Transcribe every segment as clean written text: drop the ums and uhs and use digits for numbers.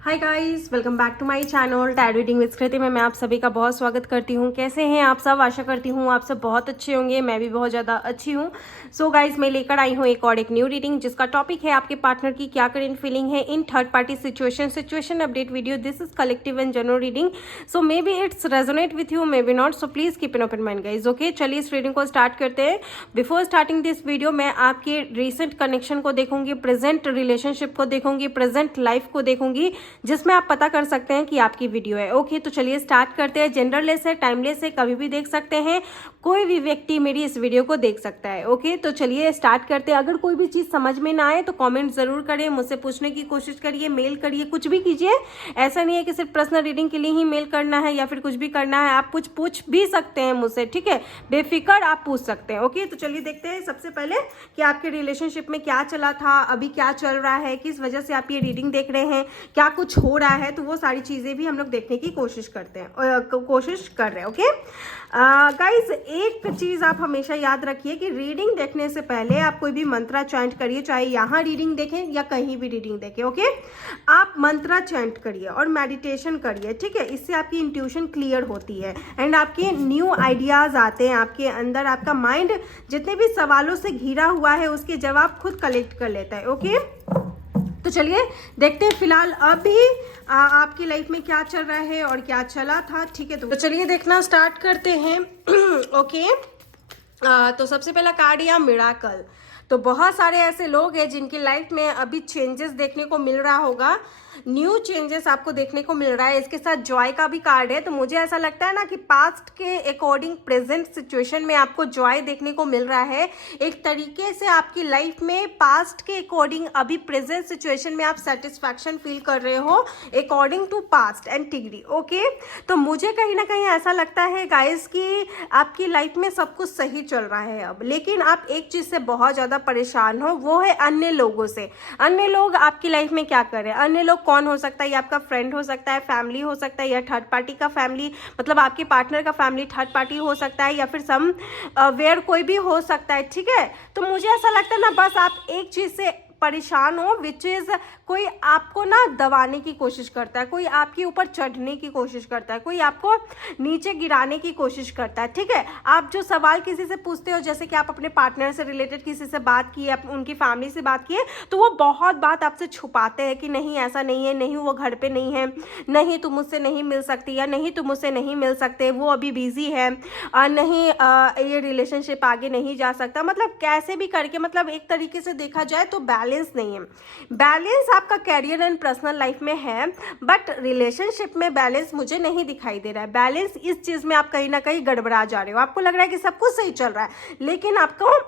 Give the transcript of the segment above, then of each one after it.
Hi guys, welcome back to my channel tarot reading with Kriti में मैं आप सभी का बहुत स्वागत करती हूँ। कैसे हैं आप सब? आशा करती हूँ आप सब बहुत अच्छे होंगे। मैं भी बहुत ज़्यादा अच्छी हूँ। सो गाइस, मैं लेकर आई हूँ एक न्यू रीडिंग जिसका टॉपिक है आपके पार्टनर की क्या करेंट फीलिंग है in third party situation update video. This is collective and general reading, so may be it's resonate with you, may be not, so please keep an open mind guys. Okay, चलिए इस reading को start करते हैं। Before starting this video मैं आपके recent connection को देखूंगी, present relationship को देखूंगी, प्रेजेंट लाइफ को देखूंगी, जिसमें आप पता कर सकते हैं कि आपकी वीडियो है। ओके, तो चलिए स्टार्ट करते हैं। जेंडरलेस है, टाइमलेस है, कभी भी देख सकते हैं, कोई भी व्यक्ति मेरी इस वीडियो को देख सकता है। ओके, तो चलिए स्टार्ट करते हैं। अगर कोई भी चीज समझ में ना आए तो कमेंट जरूर करें, मुझसे पूछने की कोशिश करिए, मेल करिए, कुछ भी कीजिए। ऐसा नहीं है कि सिर्फ पर्सनल रीडिंग के लिए ही मेल करना है या फिर कुछ भी करना है। आप कुछ पूछ भी सकते हैं मुझसे, ठीक है, बेफिक्र आप पूछ सकते हैं। ओके, तो चलिए देखते हैं सबसे पहले कि आपके रिलेशनशिप में क्या चला था, अभी क्या चल रहा है, किस वजह से आप ये रीडिंग देख रहे हैं, क्या कुछ हो रहा है, तो वो सारी चीजें भी हम लोग देखने की कोशिश करते हैं, कोशिश कर रहे हैं। ओके गाइज, एक चीज आप हमेशा याद रखिए कि रीडिंग देखने से पहले आप कोई भी मंत्रा चैंट करिए, चाहे यहाँ रीडिंग देखें या कहीं भी रीडिंग देखें। ओके, आप मंत्रा चैंट करिए और मेडिटेशन करिए, ठीक है। इससे आपकी इंट्यूशन क्लियर होती है एंड आपके न्यू आइडियाज आते हैं आपके अंदर। आपका माइंड जितने भी सवालों से घिरा हुआ है उसके जवाब खुद कलेक्ट कर लेता है। ओके, तो चलिए देखते हैं फिलहाल अभी आपकी लाइफ में क्या चल रहा है और क्या चला था, ठीक है। तो चलिए देखना स्टार्ट करते हैं। ओके, तो सबसे पहला कार्ड या मिराकल। तो बहुत सारे ऐसे लोग हैं जिनकी लाइफ में अभी चेंजेस देखने को मिल रहा होगा, न्यू चेंजेस आपको देखने को मिल रहा है। इसके साथ जॉय का भी कार्ड है। तो मुझे ऐसा लगता है ना कि पास्ट के अकॉर्डिंग प्रेजेंट सिचुएशन में आपको जॉय देखने को मिल रहा है। एक तरीके से आपकी लाइफ में पास्ट के अकॉर्डिंग अभी प्रेजेंट सिचुएशन में आप सेटिस्फैक्शन फील कर रहे हो अकॉर्डिंग टू पास्ट एंड टिग्री। ओके, तो मुझे कहीं ना कहीं ऐसा लगता है गाइस कि आपकी लाइफ में सब कुछ सही चल रहा है अब, लेकिन आप एक चीज से बहुत ज्यादा परेशान हो, वो है अन्य लोगों से। अन्य लोग आपकी लाइफ में क्या कर रहे हैं? अन्य लोग कौन हो सकता है? ये आपका फ्रेंड हो सकता है, फैमिली हो सकता है, या थर्ड पार्टी का फैमिली, मतलब आपके पार्टनर का फैमिली थर्ड पार्टी हो सकता है, या फिर सम वेयर कोई भी हो सकता है, ठीक है। तो मुझे ऐसा लगता है ना, बस आप एक चीज से परेशान हो, विच इज कोई आपको ना दबाने की कोशिश करता है, कोई आपके ऊपर चढ़ने की कोशिश करता है, कोई आपको नीचे गिराने की कोशिश करता है, ठीक है। आप जो सवाल किसी से पूछते हो, जैसे कि आप अपने पार्टनर से रिलेटेड किसी से बात की, उनकी फैमिली से बात की है, तो वो बहुत बात आपसे छुपाते हैं कि नहीं ऐसा नहीं है, नहीं वो घर पे नहीं है, नहीं तुम मुझसे नहीं मिल सकती, या नहीं तुम मुझसे नहीं मिल सकते, वो अभी बिजी है, नहीं ये रिलेशनशिप आगे नहीं जा सकता। मतलब कैसे भी करके, मतलब एक तरीके से देखा जाए तो बैलेंस नहीं है। बैलेंस आपका कैरियर एंड पर्सनल लाइफ में है, बट रिलेशनशिप में बैलेंस मुझे नहीं दिखाई दे रहा है। बैलेंस इस चीज में आप कहीं ना कहीं गड़बड़ा जा रहे हो। आपको लग रहा है कि सब कुछ सही चल रहा है, लेकिन आपको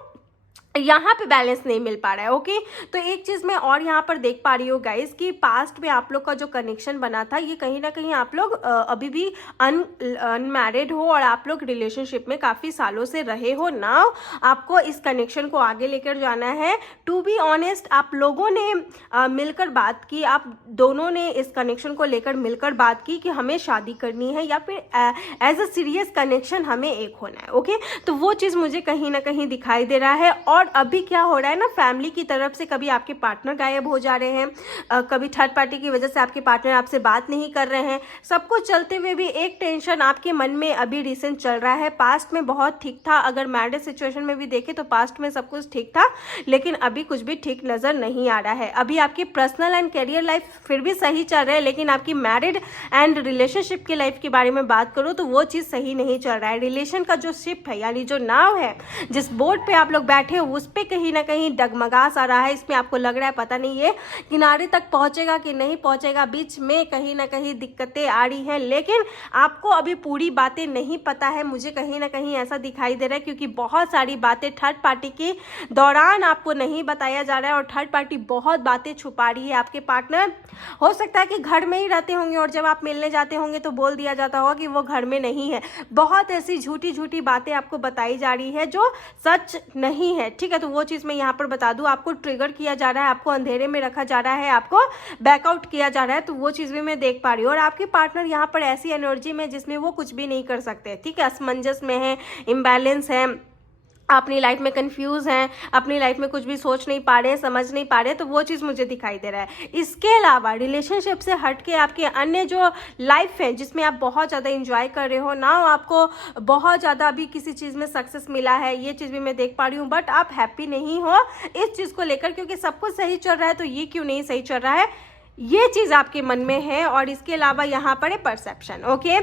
यहाँ पे बैलेंस नहीं मिल पा रहा है। ओके, तो एक चीज मैं और यहाँ पर देख पा रही हूँ गाइस कि पास्ट में आप लोग का जो कनेक्शन बना था, ये कहीं ना कहीं आप लोग अभी भी अनमैरिड हो और आप लोग रिलेशनशिप में काफी सालों से रहे हो ना। आपको इस कनेक्शन को आगे लेकर जाना है। टू बी ऑनेस्ट, आप लोगों ने मिलकर बात की, आप दोनों ने इस कनेक्शन को लेकर मिलकर बात की कि हमें शादी करनी है या फिर एज अ सीरियस कनेक्शन हमें एक होना है। ओके, तो वो चीज मुझे कहीं ना कहीं दिखाई दे रहा है। और अभी क्या हो रहा है ना, फैमिली की तरफ से कभी आपके पार्टनर गायब हो जा रहे हैं, कभी थर्ड पार्टी की वजह से आपके पार्टनर आपसे बात नहीं कर रहे हैं। सब कुछ चलते हुए भी एक टेंशन आपके मन में अभी रिसेंट चल रहा है। पास्ट में बहुत ठीक था, अगर मैरिज सिचुएशन में भी देखें तो पास्ट में सब कुछ ठीक था, लेकिन अभी कुछ भी ठीक नजर नहीं आ रहा है। अभी आपकी पर्सनल एंड करियर लाइफ फिर भी सही चल रहा है, लेकिन आपकी मैरिड एंड रिलेशनशिप की लाइफ के बारे में बात करूँ तो वो चीज सही नहीं चल रहा है। रिलेशन का जो शिप है, यानी जो नाव है, जिस बोट पे आप लोग बैठे हो, उस पे कहीं ना कहीं डगमगास आ रहा है। इसमें आपको लग रहा है पता नहीं ये किनारे तक पहुंचेगा कि नहीं पहुंचेगा, बीच में कहीं ना कहीं दिक्कतें आ रही हैं, लेकिन आपको अभी पूरी बातें नहीं पता है। मुझे कहीं ना कहीं ऐसा दिखाई दे रहा है, क्योंकि बहुत सारी बातें थर्ड पार्टी के दौरान आपको नहीं बताया जा रहा है और थर्ड पार्टी बहुत बातें छुपा रही है। आपके पार्टनर हो सकता है कि घर में ही रहते होंगे और जब आप मिलने जाते होंगे तो बोल दिया जाता होगा कि वो घर में नहीं है। बहुत ऐसी झूठी झूठी बातें आपको बताई जा रही है जो सच नहीं है, ठीक है। तो वो चीज मैं यहाँ पर बता दूं, आपको ट्रिगर किया जा रहा है, आपको अंधेरे में रखा जा रहा है, आपको बैकआउट किया जा रहा है, तो वो चीज भी मैं देख पा रही हूँ। और आपके पार्टनर यहाँ पर ऐसी एनर्जी में जिसमें वो कुछ भी नहीं कर सकते, ठीक है, असमंजस में है, इम्बैलेंस है, अपनी लाइफ में कंफ्यूज हैं, अपनी लाइफ में कुछ भी सोच नहीं पा रहे, समझ नहीं पा रहे, तो वो चीज़ मुझे दिखाई दे रहा है। इसके अलावा रिलेशनशिप से हट के आपके अन्य जो लाइफ है जिसमें आप बहुत ज़्यादा इंजॉय कर रहे हो ना, आपको बहुत ज़्यादा अभी किसी चीज़ में सक्सेस मिला है, ये चीज़ भी मैं देख पा रही हूँ, बट आप हैप्पी नहीं हो इस चीज़ को लेकर, क्योंकि सब कुछ सही चल रहा है तो ये क्यों नहीं सही चल रहा है, ये चीज़ आपके मन में है। और इसके अलावा यहाँ पर है परसेप्शन। ओके,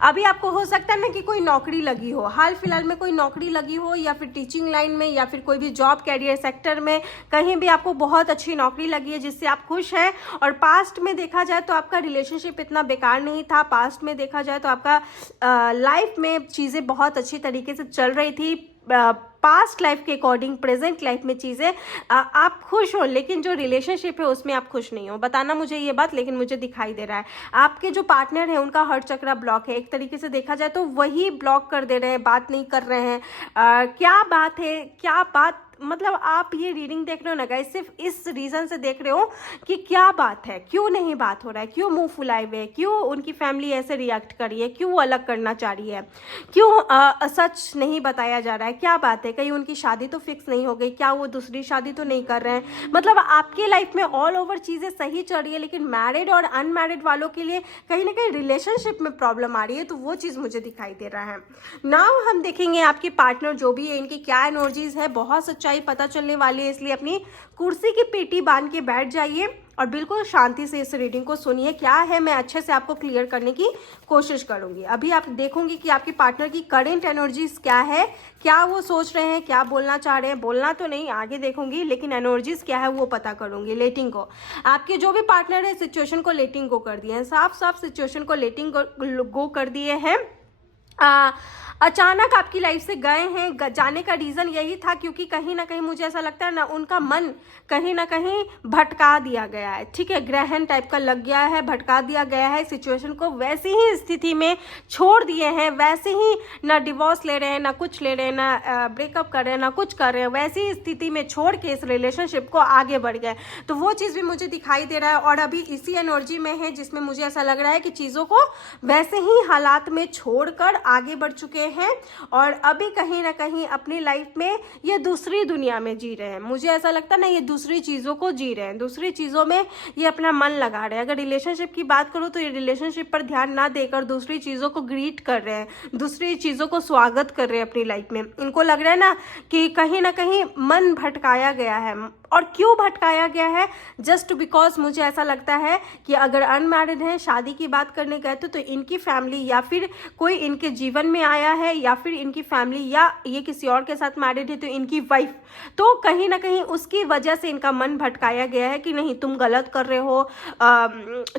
अभी आपको हो सकता है ना कि कोई नौकरी लगी हो, हाल फिलहाल में कोई नौकरी लगी हो, या फिर टीचिंग लाइन में, या फिर कोई भी जॉब कैरियर सेक्टर में कहीं भी आपको बहुत अच्छी नौकरी लगी है जिससे आप खुश हैं। और पास्ट में देखा जाए तो आपका रिलेशनशिप इतना बेकार नहीं था, पास्ट में देखा जाए तो आपका लाइफ में चीज़ें बहुत अच्छी तरीके से चल रही थी, पास्ट लाइफ के अकॉर्डिंग प्रेजेंट लाइफ में चीज़ें आप खुश हो, लेकिन जो रिलेशनशिप है उसमें आप खुश नहीं हो। बताना मुझे ये बात, लेकिन मुझे दिखाई दे रहा है आपके जो पार्टनर है उनका हर चक्रा ब्लॉक है, एक तरीके से देखा जाए तो वही ब्लॉक कर दे रहे हैं, बात नहीं कर रहे हैं। क्या बात है, क्या बात, मतलब आप ये रीडिंग देख रहे हो ना गाइस, सिर्फ इस रीज़न से देख रहे हो कि क्या बात है, क्यों नहीं बात हो रहा है, क्यों मुंह फुलाए हुए, क्यों उनकी फैमिली ऐसे रिएक्ट कर रही है, क्यों अलग करना चाह रही है, क्यों सच नहीं बताया जा रहा है, क्या बात है, कहीं उनकी शादी तो फिक्स नहीं हो गई, क्या वो दूसरी शादी तो नहीं कर रहे हैं। मतलब आपके लाइफ में ऑल ओवर चीज़ें सही चल रही है, लेकिन मैरिड और अनमैरिड वालों के लिए कहीं ना कहीं रिलेशनशिप में प्रॉब्लम आ रही है, तो वो चीज़ मुझे दिखाई दे रहा है। नाउ हम देखेंगे आपके पार्टनर जो भी है इनकी क्या एनर्जीज है, बहुत सच्चाई पता चलने वाली है, इसलिए अपनी कुर्सी की पेटी बांध के बैठ जाइए और बिल्कुल शांति से इस रीडिंग को सुनिए। क्या है मैं अच्छे से आपको क्लियर करने की कोशिश करूंगी। अभी आप देखूंगी कि आपके पार्टनर की करंट एनर्जीज क्या है, क्या वो सोच रहे हैं, क्या बोलना चाह रहे हैं, बोलना तो नहीं, आगे देखूंगी, लेकिन एनर्जीज क्या है वो पता करूंगी। लेटिंग को आपके जो भी पार्टनर है सिचुएशन को लेटिंग गो कर दिए हैं, साफ साफ सिचुएशन को लेटिंग गो कर दिए हैं। अचानक आपकी लाइफ से गए हैं, जाने का रीज़न यही था क्योंकि कहीं ना कहीं मुझे ऐसा लगता है ना उनका मन कहीं ना कहीं भटका दिया गया है। ठीक है, ग्रहण टाइप का लग गया है, भटका दिया गया है, सिचुएशन को वैसी ही स्थिति में छोड़ दिए हैं, वैसे ही ना डिवोर्स ले रहे हैं, ना कुछ ले रहे हैं, ना ब्रेकअप कर रहे हैं, ना कुछ कर रहे हैं, वैसी स्थिति में छोड़ के इस रिलेशनशिप को आगे बढ़ गए। तो वो चीज़ भी मुझे दिखाई दे रहा है और अभी इसी एनर्जी में है जिसमें मुझे ऐसा लग रहा है कि चीज़ों को वैसे ही हालात में छोड़कर आगे बढ़ चुके हैं और अभी कहीं ना कहीं अपनी लाइफ में ये दूसरी दुनिया में जी रहे हैं। मुझे ऐसा लगता है ना ये दूसरी चीज़ों को जी रहे हैं, दूसरी चीज़ों में ये अपना मन लगा रहे हैं। अगर रिलेशनशिप की बात करूँ तो ये रिलेशनशिप पर ध्यान ना देकर दूसरी चीज़ों को ग्रीट कर रहे हैं, दूसरी चीज़ों को स्वागत कर रहे हैं अपनी लाइफ में। इनको लग रहा है ना कि कहीं ना कहीं मन भटकाया गया है। और क्यों भटकाया गया है? जस्ट बिकॉज मुझे ऐसा लगता है कि अगर अनमैरिड हैं, शादी की बात करने गए तो इनकी फैमिली या फिर कोई इनके जीवन में आया है या फिर इनकी फैमिली या ये किसी और के साथ मैरिड है तो इनकी वाइफ, तो कहीं ना कहीं उसकी वजह से इनका मन भटकाया गया है कि नहीं तुम गलत कर रहे हो,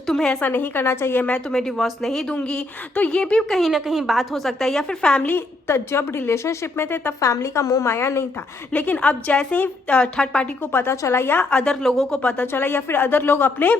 तुम्हें ऐसा नहीं करना चाहिए, मैं तुम्हें डिवोर्स नहीं दूंगी। तो ये भी कहीं ना कहीं बात हो सकता है। या फिर फैमिली जब रिलेशनशिप में थे तब फैमिली का मोह माया नहीं था, लेकिन अब जैसे ही थर्ड पार्टी को पता चला या अदर लोगों को पता चला या फिर अदर लोग अपने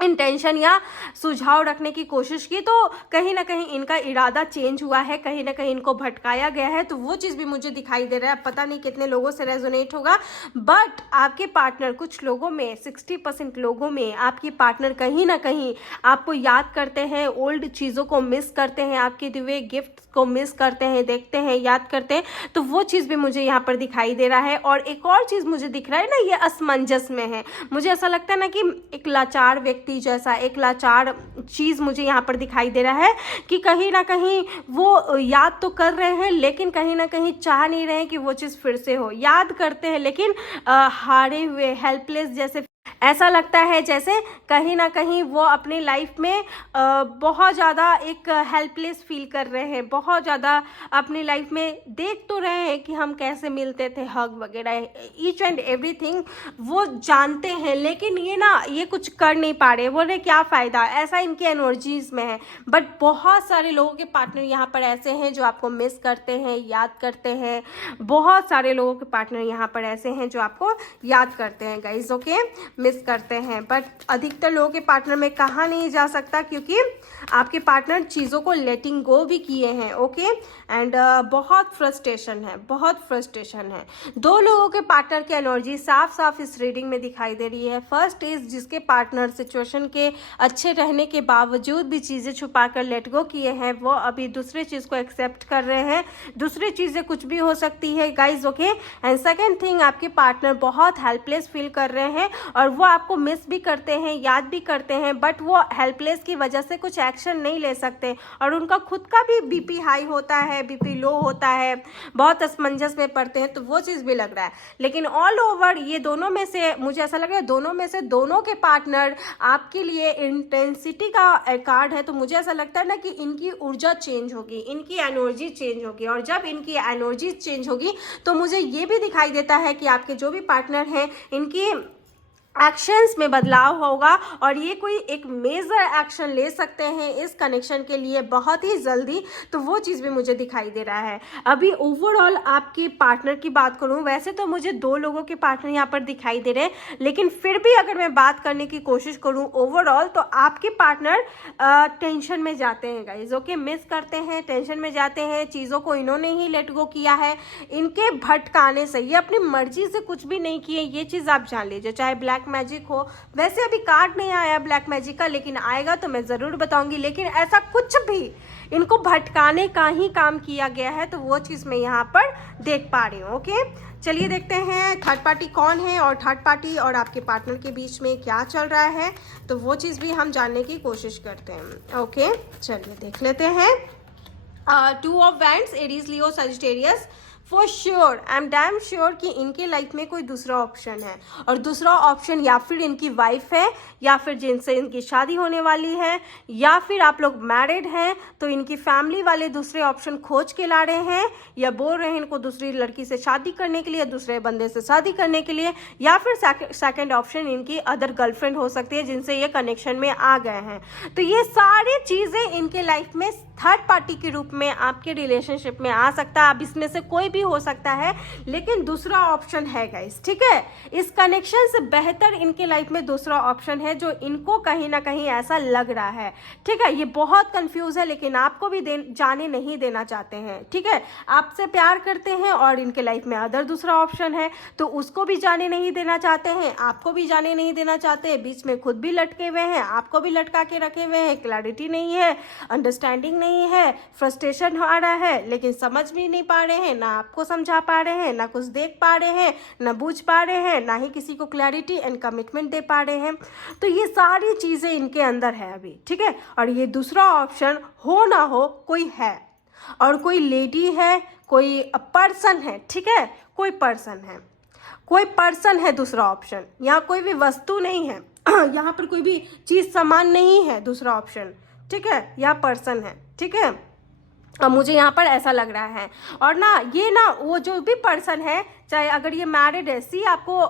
इंटेंशन या सुझाव रखने की कोशिश की तो कहीं ना कहीं इनका इरादा चेंज हुआ है, कहीं ना कहीं इनको भटकाया गया है। तो वो चीज़ भी मुझे दिखाई दे रहा है। पता नहीं कितने लोगों से रेजोनेट होगा, बट आपके पार्टनर, कुछ लोगों में 60% लोगों में आपके पार्टनर कहीं ना कहीं आपको याद करते हैं, ओल्ड चीज़ों को मिस करते हैं, आपके दिए गिफ्ट को मिस करते हैं, देखते हैं, याद करते हैं। तो वो चीज़ भी मुझे यहाँ पर दिखाई दे रहा है। और एक और चीज़ मुझे दिख रहा है ना, ये असमंजस में है। मुझे ऐसा लगता है ना कि एक लाचार व्यक्ति जैसा एक लाचार चीज़ मुझे यहाँ पर दिखाई दे रहा है कि कहीं ना कहीं वो याद तो कर रहे हैं लेकिन कहीं ना कहीं चाह नहीं रहे हैं कि वो चीज़ फिर से हो। याद करते हैं लेकिन हारे हुए, हेल्पलेस जैसे ऐसा लगता है जैसे कहीं ना कहीं वो अपनी लाइफ में बहुत ज़्यादा एक हेल्पलेस फील कर रहे हैं, बहुत ज़्यादा अपनी लाइफ में देख तो रहे हैं कि हम कैसे मिलते थे, हग वगैरह ईच एंड एवरीथिंग वो जानते हैं, लेकिन ये कुछ कर नहीं पा रहे। बोल रहे क्या फ़ायदा, ऐसा इनकी एनर्जीज में है। बट बहुत सारे लोगों के पार्टनर यहाँ पर ऐसे हैं जो आपको मिस करते हैं, याद करते हैं। बहुत सारे लोगों के पार्टनर यहाँ पर ऐसे हैं जो आपको याद करते हैं गाइज। ओके, मिस करते हैं। बट अधिकतर लोगों के पार्टनर में कहा नहीं जा सकता, क्योंकि आपके पार्टनर चीज़ों को लेटिंग गो भी किए हैं। ओके, एंड बहुत फ्रस्ट्रेशन है, बहुत फ्रस्ट्रेशन है। दो लोगों के पार्टनर की एनर्जी साफ साफ इस रीडिंग में दिखाई दे रही है। फर्स्ट इज जिसके पार्टनर सिचुएशन के अच्छे रहने के बावजूद भी चीज़ें छुपा कर लेट गो किए हैं, वो अभी दूसरे चीज़ को एक्सेप्ट कर रहे हैं। दूसरी चीज़ें कुछ भी हो सकती है guys. Okay, and second thing, आपके पार्टनर बहुत हेल्पलेस फील कर रहे हैं और वो आपको मिस भी करते हैं, याद भी करते हैं, बट वो हेल्पलेस की वजह से कुछ एक्शन नहीं ले सकते और उनका खुद का भी बीपी हाई होता है, बीपी लो होता है, बहुत असमंजस में पड़ते हैं, तो वो चीज़ भी लग रहा है। लेकिन ऑल ओवर ये दोनों में से मुझे ऐसा लग रहा है, दोनों में से दोनों के पार्टनर आपके लिए इंटेंसिटी का कार्ड है। तो मुझे ऐसा लगता है ना कि इनकी ऊर्जा चेंज होगी, इनकी एनर्जी चेंज होगी, और जब इनकी एनर्जी चेंज होगी तो मुझे ये भी दिखाई देता है कि आपके जो भी पार्टनर हैं इनकी एक्शंस में बदलाव होगा और ये कोई एक मेजर एक्शन ले सकते हैं इस कनेक्शन के लिए बहुत ही जल्दी। तो वो चीज़ भी मुझे दिखाई दे रहा है। अभी ओवरऑल आपके पार्टनर की बात करूं, वैसे तो मुझे दो लोगों के पार्टनर यहाँ पर दिखाई दे रहे हैं, लेकिन फिर भी अगर मैं बात करने की कोशिश करूं ओवरऑल, तो आपके पार्टनर टेंशन में जाते हैं गाइज। ओके, मिस करते हैं, टेंशन में जाते हैं, चीज़ों को इन्होंने ही लेट गो किया है, इनके भटकाने से, ये अपनी मर्जी से कुछ भी नहीं किए, ये चीज़ आप जान लीजिए। चाहे ब्लैक मैजिक हो, वैसे अभी कार्ड नहीं आया ब्लैक मैजिक का, लेकिन आएगा तो मैं ज़रूर बताऊंगी। लेकिन ऐसा कुछ भी इनको भटकाने का ही काम किया गया है, तो वो चीज़ मैं यहाँ पर देख पा रही हूँ। ओके, चलिए देखते हैं थर्ड पार्टी कौन है और थर्ड पार्टी और आपके पार्टनर के बीच में क्या चल रहा है, तो वो चीज़ भी हम जानने की कोशिश करते हैं। ओके, चलिए देख लेते हैं। Two of wands, Aries, Leo, Sagittarius. For sure, I am damn sure कि इनके लाइफ में कोई दूसरा ऑप्शन है, और दूसरा ऑप्शन या फिर इनकी वाइफ है, या फिर जिनसे इनकी शादी होने वाली है, या फिर आप लोग मैरिड हैं तो इनकी फैमिली वाले दूसरे ऑप्शन खोज के ला रहे हैं, या बोल रहे हैं इनको दूसरी लड़की से शादी करने के लिए, दूसरे बंदे से शादी करने के लिए, या फिर सेकेंड ऑप्शन इनकी अदर गर्लफ्रेंड हो सकती है जिनसे ये कनेक्शन में आ गए हैं। तो ये सारी चीज़ें इनके लाइफ में थर्ड पार्टी के रूप में आपके रिलेशनशिप में आ सकता है। अब इसमें से कोई भी हो सकता है, लेकिन दूसरा ऑप्शन है गाइस, ठीक है। इस कनेक्शन से बेहतर इनके लाइफ में दूसरा ऑप्शन है जो इनको कहीं ना कहीं ऐसा लग रहा है, ठीक है। ये बहुत कंफ्यूज है, लेकिन आपको भी जाने नहीं देना चाहते हैं, ठीक है। आपसे प्यार करते हैं और इनके लाइफ में अदर दूसरा ऑप्शन है, तो उसको भी जाने नहीं देना चाहते हैं, आपको भी जाने नहीं देना चाहते हैं। बीच में खुद भी लटके हुए हैं, आपको भी लटका के रखे हुए हैं। क्लैरिटी नहीं है, अंडरस्टैंडिंग नहीं है, फ्रस्ट्रेशन आ रहा है, लेकिन समझ भी नहीं पा रहे हैं, ना आपको समझा पा रहे हैं, ना कुछ देख पा रहे हैं, ना बूझ पा रहे हैं, ना ही किसी को क्लैरिटी एंड कमिटमेंट दे पा रहे हैं। तो ये सारी चीज़ें इनके अंदर है अभी, ठीक है। और ये दूसरा ऑप्शन हो ना हो, कोई है, और कोई लेडी है, कोई पर्सन है, ठीक है, कोई पर्सन है, कोई पर्सन है दूसरा ऑप्शन। यहाँ कोई भी वस्तु नहीं है, यहाँ पर कोई भी चीज़ सामान नहीं है दूसरा ऑप्शन, ठीक है। यहाँ पर्सन है, ठीक है। अब मुझे यहाँ पर ऐसा लग रहा है, और ना ये ना वो जो भी पर्सन है, चाहे अगर ये मैरिड है, सी आपको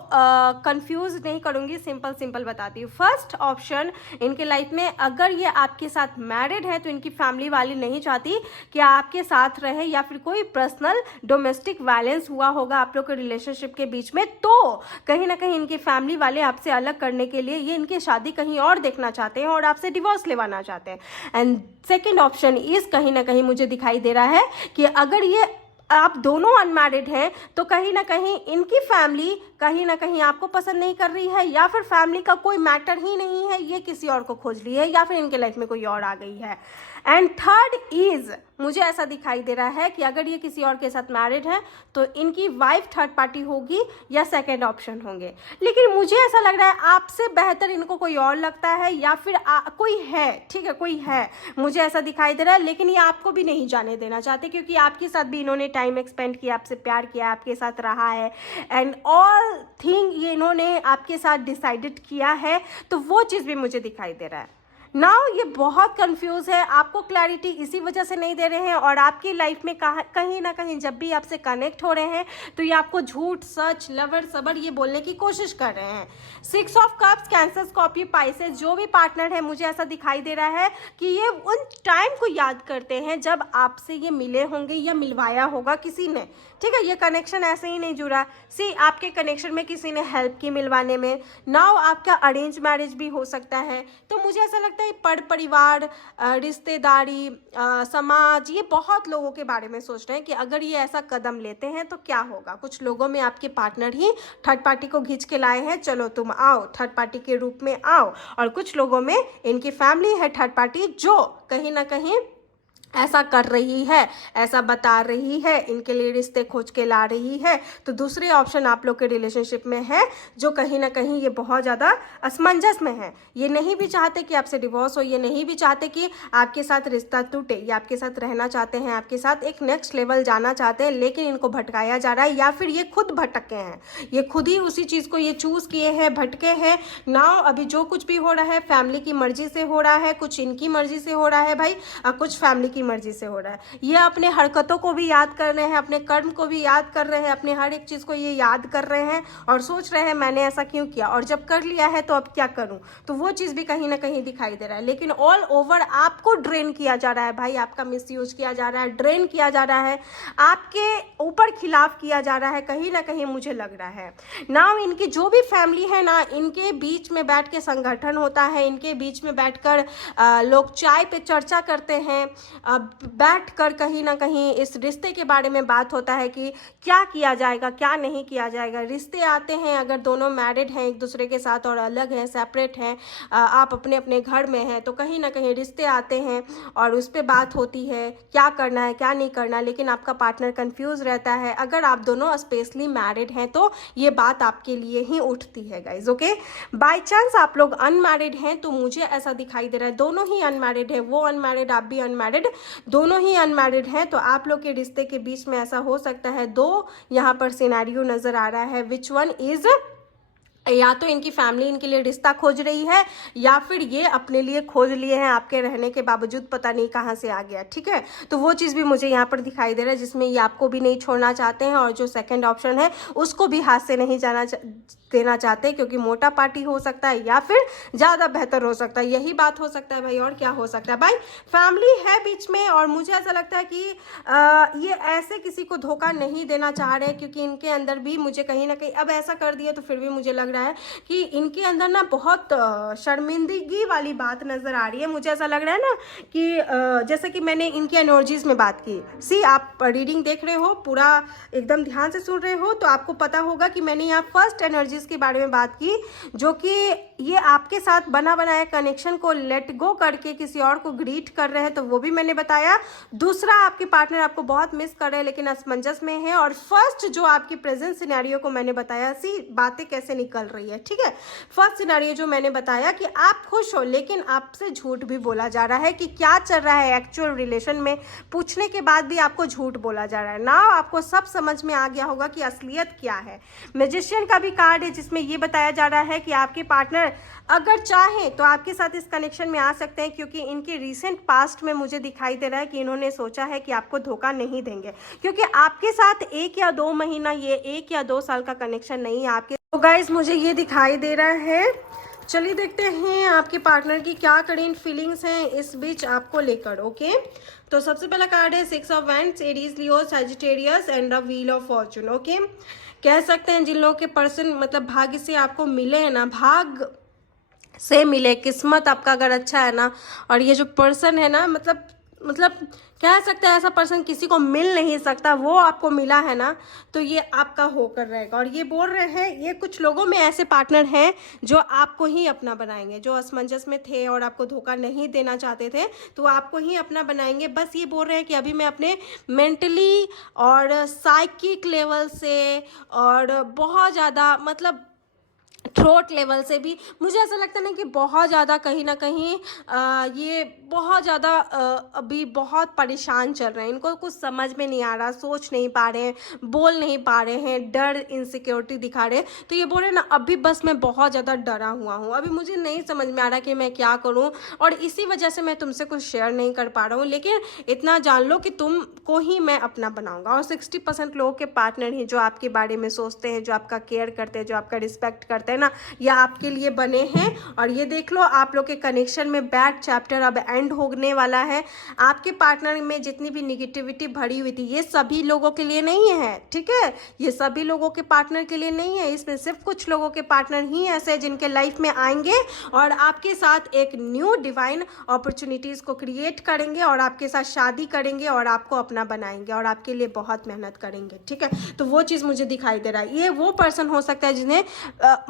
कंफ्यूज नहीं करूँगी, सिंपल बताती हूँ। फर्स्ट ऑप्शन इनके लाइफ में, अगर ये आपके साथ मैरिड है तो इनकी फैमिली वाली नहीं चाहती कि आपके साथ रहे, या फिर कोई पर्सनल डोमेस्टिक वायलेंस हुआ होगा आप लोग के रिलेशनशिप के बीच में, तो कहीं ना कहीं इनकी फैमिली वाले आपसे अलग करने के लिए ये इनकी शादी कहीं और देखना चाहते हैं और आपसे डिवोर्स लेवाना चाहते हैं। एंड सेकेंड ऑप्शन इस कहीं ना कहीं मुझे दिखाई दे रहा है कि अगर ये आप दोनों अनमैरिड हैं तो कहीं ना कहीं इनकी फैमिली कहीं ना कहीं आपको पसंद नहीं कर रही है, या फिर फैमिली का कोई मैटर ही नहीं है, ये किसी और को खोज रही है, या फिर इनके लाइफ में कोई और आ गई है। एंड थर्ड इज, मुझे ऐसा दिखाई दे रहा है कि अगर ये किसी और के साथ मैरिड है तो इनकी वाइफ थर्ड पार्टी होगी या सेकेंड ऑप्शन होंगे। लेकिन मुझे ऐसा लग रहा है आपसे बेहतर इनको कोई और लगता है, या फिर कोई है, ठीक है, कोई है, मुझे ऐसा दिखाई दे रहा है। लेकिन ये आपको भी नहीं जाने देना चाहते, क्योंकि आपके साथ भी इन्होंने टाइम एक्सपेंड किया, आपसे प्यार किया, आपके साथ रहा है, एंड ऑल थिंग ये इन्होंने आपके साथ डिसाइडेड किया है। तो वो चीज़ भी मुझे दिखाई दे रहा है। नाउ ये बहुत कंफ्यूज है, आपको क्लैरिटी इसी वजह से नहीं दे रहे हैं, और आपकी लाइफ में कहीं ना कहीं जब भी आपसे कनेक्ट हो रहे हैं तो ये आपको झूठ, सच, लवर, सबर ये बोलने की कोशिश कर रहे हैं। 6 of cups, cancer, Scorpio, Pisces, जो भी पार्टनर है मुझे ऐसा दिखाई दे रहा है कि ये उन टाइम को याद करते हैं जब आपसे ये मिले होंगे या मिलवाया होगा किसी ने, ठीक है। ये कनेक्शन ऐसे ही नहीं जुड़ा। सी, आपके कनेक्शन में किसी ने हेल्प की मिलवाने में। नाउ आपका अरेंज मैरिज भी हो सकता है। तो मुझे ऐसा लगता है परिवार, रिश्तेदारी, समाज, ये बहुत लोगों के बारे में सोच रहे हैं कि अगर ये ऐसा कदम लेते हैं तो क्या होगा। कुछ लोगों में आपके पार्टनर ही थर्ड पार्टी को खींच के लाए हैं, चलो तुम आओ, थर्ड पार्टी के रूप में आओ। और कुछ लोगों में इनकी फैमिली है थर्ड पार्टी, जो कहीं ना कहीं ऐसा कर रही है, ऐसा बता रही है, इनके लिए रिश्ते खोज के ला रही है। तो दूसरे ऑप्शन आप लोग के रिलेशनशिप में है जो कहीं ना कहीं ये बहुत ज़्यादा असमंजस में है। ये नहीं भी चाहते कि आपसे डिवोर्स हो, ये नहीं भी चाहते कि आपके साथ रिश्ता टूटे, ये आपके साथ रहना चाहते हैं, आपके साथ एक नेक्स्ट लेवल जाना चाहते हैं, लेकिन इनको भटकाया जा रहा है, या फिर ये खुद भटके हैं, ये खुद ही उसी चीज़ को ये चूज़ किए हैं, भटके हैं। नाउ अभी जो कुछ भी हो रहा है फैमिली की मर्जी से हो रहा है, कुछ इनकी मर्जी से हो रहा है भाई, कुछ फैमिली की मर्जी से हो रहा है। ये अपने हरकतों को भी याद कर रहे हैं, अपने कर्म को भी याद कर रहे हैं, अपने हर एक चीज को ये याद कर रहे हैं और सोच रहे हैं मैंने ऐसा क्यों किया, और जब कर लिया है तो अब क्या करूं। तो वो चीज भी कहीं ना कहीं दिखाई दे रहा है। लेकिन ऑल ओवर आपको ड्रेन किया जा रहा है भाई, आपका मिसयूज किया जा रहा है, ड्रेन किया जा रहा है, आपके ऊपर खिलाफ किया जा रहा है कहीं ना कहीं, मुझे लग रहा है। नाउ इनकी जो भी फैमिली है ना, इनके बीच में बैठ के संगठन होता है, इनके बीच में बैठकर लोग चाय पे चर्चा करते हैं, बैठकर कहीं ना कहीं इस रिश्ते के बारे में बात होता है कि क्या किया जाएगा, क्या नहीं किया जाएगा। रिश्ते आते हैं, अगर दोनों मैरिड हैं एक दूसरे के साथ और अलग हैं, सेपरेट हैं, आप अपने अपने घर में हैं, तो कहीं ना कहीं रिश्ते आते हैं और उस पर बात होती है क्या करना है क्या नहीं करना। लेकिन आपका पार्टनर कंफ्यूज रहता है। अगर आप दोनों स्पेशली मैरिड हैं तो ये बात आपके लिए ही उठती है गाइज, ओके। बाई चांस आप लोग अनमैरिड हैं तो मुझे ऐसा दिखाई दे रहा है दोनों ही अनमैरिड है, वो अनमैरिड, आप भी अनमैरिड, दोनों ही अनमैरिड हैं। तो आप लोग के रिश्ते के बीच में ऐसा हो सकता है, दो यहाँ पर सिनेरियो नजर आ रहा है। विच वन इज, या तो इनकी फैमिली इनके लिए रिश्ता खोज रही है, या फिर ये अपने लिए खोज लिए हैं, आपके रहने के बावजूद पता नहीं कहाँ से आ गया, ठीक है। तो वो चीज़ भी मुझे यहाँ पर दिखाई दे रहा है जिसमें ये आपको भी नहीं छोड़ना चाहते हैं, और जो सेकंड ऑप्शन है उसको भी हाथ से नहीं देना चाहते, क्योंकि मोटा पार्टी हो सकता है या फिर ज़्यादा बेहतर हो सकता है, यही बात हो सकता है भाई। और क्या हो सकता है भाई, फैमिली है बीच में, और मुझे ऐसा लगता है कि ये ऐसे किसी को धोखा नहीं देना चाह रहे, क्योंकि इनके अंदर भी मुझे कहीं ना कहीं, अब ऐसा कर दिया तो फिर भी मुझे लग रहा है कि इनके अंदर ना बहुत शर्मिंदगी वाली बात नजर आ रही है। मुझे ऐसा लग रहा है ना कि जैसे कि मैंने इनकी एनर्जीज में बात की, सी आप रीडिंग देख रहे हो, पूरा एकदम ध्यान से सुन रहे हो, तो आपको पता होगा कि मैंने यहाँ फर्स्ट एनर्जीज के बारे में बात की, जो कि ये आपके साथ बना बनाया कनेक्शन को लेट गो करके किसी और को ग्रीट कर रहे हैं, तो वो भी मैंने बताया। दूसरा, आपके पार्टनर आपको बहुत मिस कर रहे हैं लेकिन असमंजस में है। और फर्स्ट जो आपकी प्रेजेंट सिनेरियो को मैंने बताया, सी बातें कैसे निकल रही है, ठीक है। फर्स्ट सिनेरियो जो मैंने बताया कि आप खुश हो, लेकिन आपसे झूठ भी बोला जा रहा है कि क्या चल रहा है एक्चुअल रिलेशन में, पूछने के बाद भी आपको झूठ बोला जा रहा है ना। आपको सब समझ में आ गया होगा कि असलियत क्या है। मैजिशियन का भी कार्ड है जिसमें ये बताया जा रहा है कि आपके पार्टनर अगर चाहें तो आपके साथ इस कनेक्शन में आ सकते हैं, क्योंकि इनके रिसेंट पास्ट में मुझे दिखाई दे रहा है कि इन्होंने सोचा है कि आपको धोखा नहीं देंगे, क्योंकि आपके साथ 1 या 2 महीना, ये 1 या 2 साल का कनेक्शन नहीं है आपके। तो गाइज मुझे ये दिखाई दे रहा है। चलिए देखते हैं आपके पार्टनर की क्या करेंट फीलिंग्स हैं इस बीच आपको लेकर, ओके। तो सबसे पहला कार्ड है 6 of wands, Aries, Leo, Sagittarius and the wheel of Fortune, okay. कह सकते हैं जिन लोगों के पर्सन मतलब भाग्य से आपको मिले हैं ना, भाग से मिले, किस्मत आपका अगर अच्छा है ना, और ये जो पर्सन है ना, मतलब कह सकते हैं ऐसा पर्सन किसी को मिल नहीं सकता, वो आपको मिला है ना, तो ये आपका होकर रहेगा। और ये बोल रहे हैं, ये कुछ लोगों में ऐसे पार्टनर हैं जो आपको ही अपना बनाएंगे, जो असमंजस में थे और आपको धोखा नहीं देना चाहते थे, तो आपको ही अपना बनाएंगे। बस ये बोल रहे हैं कि अभी मैं अपने मेंटली और साइकिक लेवल से और बहुत ज़्यादा मतलब थ्रोट लेवल से भी मुझे ऐसा लगता है ना कि बहुत ज़्यादा कहीं ना कहीं ये बहुत ज़्यादा अभी बहुत परेशान चल रहे हैं। इनको कुछ समझ में नहीं आ रहा, सोच नहीं पा रहे हैं, बोल नहीं पा रहे हैं, डर इनसिक्योरिटी दिखा रहे हैं। तो ये बोल रहे हैं ना, अभी बस मैं बहुत ज़्यादा डरा हुआ हूँ, अभी मुझे नहीं समझ में आ रहा कि मैं क्या करूँ, और इसी वजह से मैं तुमसे कुछ शेयर नहीं कर पा रहा हूँ। लेकिन इतना जान लो कि तुम को ही मैं अपना बनाऊँगा। और 60% लोगों के पार्टनर ही जो आपके बारे में सोचते हैं, जो आपका केयर करते हैं, जो आपका रिस्पेक्ट करते हैं ना, ये आपके लिए बने हैं। और ये देख लो, आप लोग के कनेक्शन में बैड चैप्टर अब एंड होने वाला है। आपके पार्टनर में जितनी भी निगेटिविटी भरी हुई थी, ये सभी लोगों के लिए नहीं है, ठीक है, ये सभी लोगों के पार्टनर के लिए नहीं है। इसमें सिर्फ कुछ लोगों के पार्टनर ही ऐसे हैं जिनके लाइफ में आएंगे और आपके साथ एक न्यू डिवाइन अपॉर्चुनिटीज को क्रिएट करेंगे और आपके साथ शादी करेंगे और आपको अपना बनाएंगे और आपके लिए बहुत मेहनत करेंगे, ठीक है। तो वो चीज़ मुझे दिखाई दे रहा है। ये वो पर्सन हो सकता है जिन्हें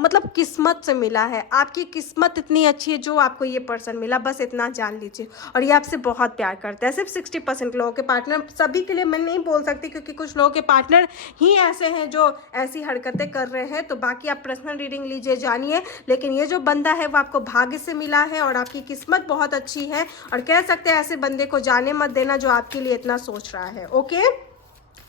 मतलब किस्मत से मिला है। आपकी किस्मत इतनी अच्छी है जो आपको ये पर्सन मिला, बस इतना जान लीजिए। और ये आपसे बहुत प्यार करता है। सिर्फ 60% लोगों के पार्टनर, सभी के लिए मैं नहीं बोल सकती क्योंकि कुछ लोगों के पार्टनर ही ऐसे हैं जो ऐसी हरकतें कर रहे हैं। तो बाकी आप पर्सनल रीडिंग लीजिए, जानिए। लेकिन ये जो बंदा है वो आपको भाग्य से मिला है और आपकी किस्मत बहुत अच्छी है। और कह सकते हैं ऐसे बंदे को जाने मत देना जो आपके लिए इतना सोच रहा है, ओके।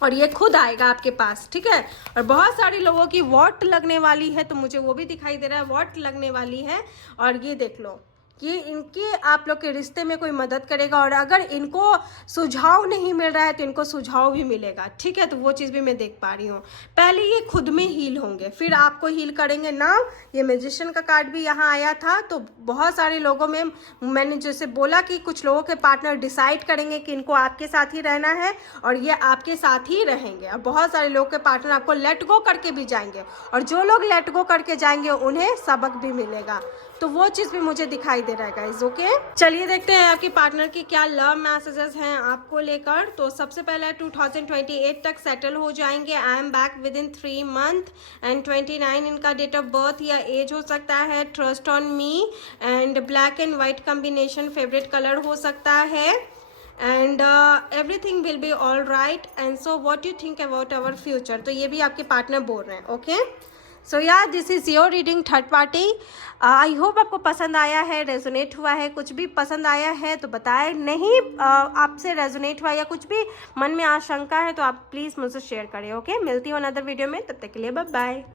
और ये खुद आएगा आपके पास, ठीक है। और बहुत सारे लोगों की वॉट लगने वाली है, तो मुझे वो भी दिखाई दे रहा है, वॉट लगने वाली है। और ये देख लो, ये इनके आप लोग के रिश्ते में कोई मदद करेगा। और अगर इनको सुझाव नहीं मिल रहा है तो इनको सुझाव भी मिलेगा, ठीक है। तो वो चीज़ भी मैं देख पा रही हूँ। पहले ये खुद में हील होंगे, फिर आपको हील करेंगे ना। ये मैजिशियन का कार्ड भी यहाँ आया था। तो बहुत सारे लोगों में मैंने जैसे बोला कि कुछ लोगों के पार्टनर डिसाइड करेंगे कि इनको आपके साथ ही रहना है और ये आपके साथ ही रहेंगे। और बहुत सारे लोगों के पार्टनर आपको लेट गो करके भी जाएंगे। और जो लोग लेट गो करके जाएंगे उन्हें सबक भी मिलेगा। तो वो चीज़ भी मुझे दिखाई दे रहा है गाइज, ओके। चलिए देखते हैं आपके पार्टनर की क्या लव मैसेजेस हैं आपको लेकर। तो सबसे पहले 2028 तक सेटल हो जाएंगे। I am back within 3 month and 29 इनका डेट ऑफ बर्थ या एज हो सकता है। Trust on me and black and white combination favourite colour हो सकता है। And everything will be all right and so what you think about our future. तो ये भी आपके पार्टनर बोल रहे हैं, ओके। सो या this is your reading third party. I hope आपको पसंद आया है, रेजोनेट हुआ है। कुछ भी पसंद आया है तो बताएं, नहीं आपसे रेजोनेट हुआ या कुछ भी मन में आशंका है तो आप प्लीज़ मुझसे शेयर करें, ओके। मिलती हूँ अनदर वीडियो में, तब तक के लिए बाय बाय।